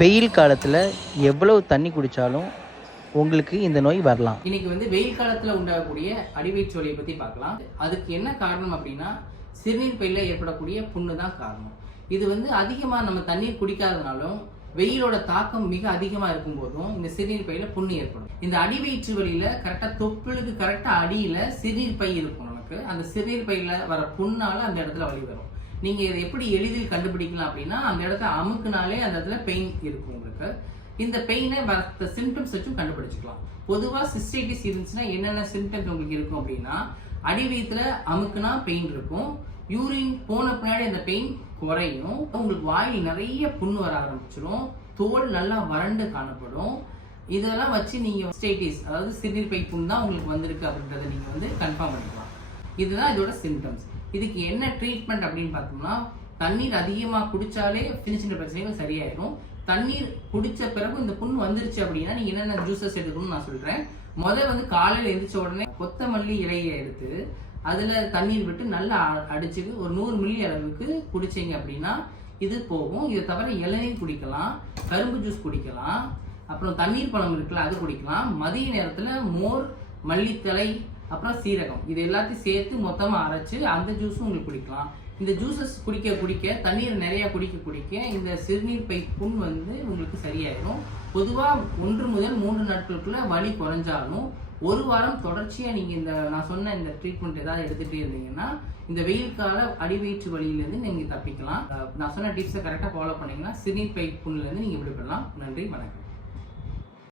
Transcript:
வெயில் காலத்தில் எவ்வளவு தண்ணி குடித்தாலும் உங்களுக்கு இந்த நோய் வரலாம். இன்னைக்கு வந்து வெயில் காலத்தில் உண்டாகக்கூடிய அடிவயிற்று வலியை பற்றி பார்க்கலாம். அதுக்கு என்ன காரணம் அப்படின்னா சிறுநீர் பையில் ஏற்படக்கூடிய புண்ணு தான் காரணம். இது வந்து அதிகமாக நம்ம தண்ணீர் குடிக்காதனாலும் வெயிலோட தாக்கம் மிக அதிகமாக இருக்கும் போதும் இந்த சிறுநீர் பையில புண்ணு ஏற்படும். இந்த அடிவயிற்று வழியில் கரெக்டாக தொப்புளுக்கு கரெக்டாக அடியில் சிறுநீர் பை இருக்கும் நமக்கு. அந்த சிறுநீர் பையில் வர புண்ணால் அந்த இடத்துல வழி வரும். நீங்க இதை எப்படி எளிதில் கண்டுபிடிக்கலாம் அப்படின்னா அந்த இடத்த அமுக்குனாலே அந்த இடத்துல பெயின் இருக்கும் உங்களுக்கு. இந்த பெயினை மற்ற சிம்டம்ஸ் வச்சும் கண்டுபிடிச்சிக்கலாம். பொதுவாக சிஸ்டைட்டிஸ் இருந்துச்சுன்னா என்னென்ன சிம்டம்ஸ் உங்களுக்கு இருக்கும் அப்படின்னா அடி வயிற்றுல அமுக்குனா பெயின் இருக்கும். யூரின் போன பின்னாடி அந்த பெயின் குறையும். உங்களுக்கு வாயில் நிறைய புண் வர ஆரம்பிச்சிடும் தோல் நல்லா வறண்டு காணப்படும். இதெல்லாம் வச்சு நீங்கள் ஸ்டேட்டிஸ் அதாவது சிறுநீர் பை புண் தான் உங்களுக்கு வந்திருக்கு அப்படின்றத நீங்கள் வந்து கன்ஃபார்ம் பண்ணிக்கலாம். இதுதான் இதோட சிம்டம்ஸ் இதுக்கு என்ன ட்ரீட்மெண்ட் அப்படின்னு பார்த்தோம்னா தண்ணீர் அதிகமாக குடித்தாலே சின்ன சின்ன பிரச்சனைகள் சரியாயிடும் தண்ணீர் குடித்த பிறகு இந்த புண் வந்துருச்சு அப்படின்னா நீங்கள் என்னென்ன ஜூசஸ் எடுக்கணும்னு நான் சொல்கிறேன் முதல்ல வந்து காலையில் எந்திரிச்ச உடனே கொத்தமல்லி இலையை எடுத்து அதில் தண்ணீர் விட்டு நல்லா அ- அடிச்சு ஒரு நூறு மில்லி அளவுக்கு குடிச்சிங்க அப்படின்னா இது போகும். இதை தவிர இளநீர் குடிக்கலாம் கரும்பு ஜூஸ் குடிக்கலாம் அப்புறம் தண்ணீர் பழம் இருக்குல்ல அது குடிக்கலாம். மதிய நேரத்தில் மோர் மல்லித்தழை அப்புறம் சீரகம். இது எல்லாத்தையும் சேர்த்து மொத்தமாக அரைச்சி அந்த ஜூஸும் உங்களுக்கு குடிக்கலாம். இந்த ஜூஸஸ் குடிக்க குடிக்க தண்ணீர் நிறையா குடிக்க குடிக்க இந்த சிறுநீர் பை புண் வந்து உங்களுக்கு சரியாயிடும் பொதுவாக ஒன்று முதல் மூன்று நாட்களுக்குள்ள வலி குறைஞ்சாலும் ஒரு வாரம் தொடர்ச்சியாக நீங்கள் இந்த நான் சொன்ன இந்த ட்ரீட்மெண்ட் ஏதாவது எடுத்துகிட்டே இருந்தீங்கன்னா இந்த வெயில் கால அடிவயிற்று வழியிலேருந்து நீங்கள் தப்பிக்கலாம். நான் சொன்ன டிப்ஸை கரெக்டாக ஃபாலோ பண்ணீங்கன்னா சிறுநீர் பை புண்ணிலேருந்து நீங்கள் விடுபடலாம். நன்றி வணக்கம்.